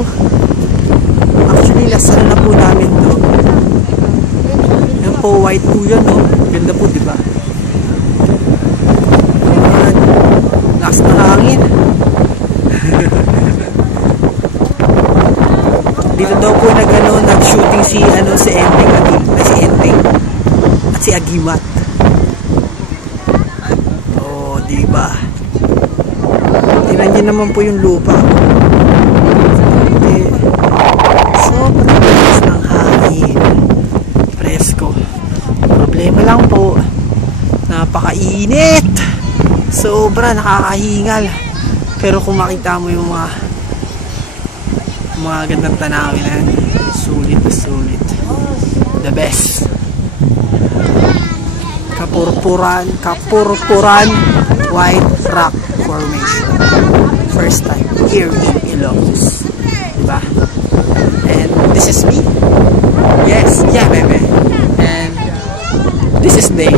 to. Actually, last na po namin to. Yan po, white po yun, no? Ganda po, diba? Last na hangin. Dito daw po nag-shooting si Enteng at si Agimat. Oh, diba? Tingnan niyo naman po yung lupa. Sobrang lakas ng hangin. Presko. Problema lang po, napakainit. Sobra, nakakahingal. Pero kung makita mo yung mga gandang tanawin na yan, sulit na sulit. The best. Kapurpuran White Rock Formation. First time here in Ilocos. Diba? And this is me. Yes, yeah, baby. And this is Day.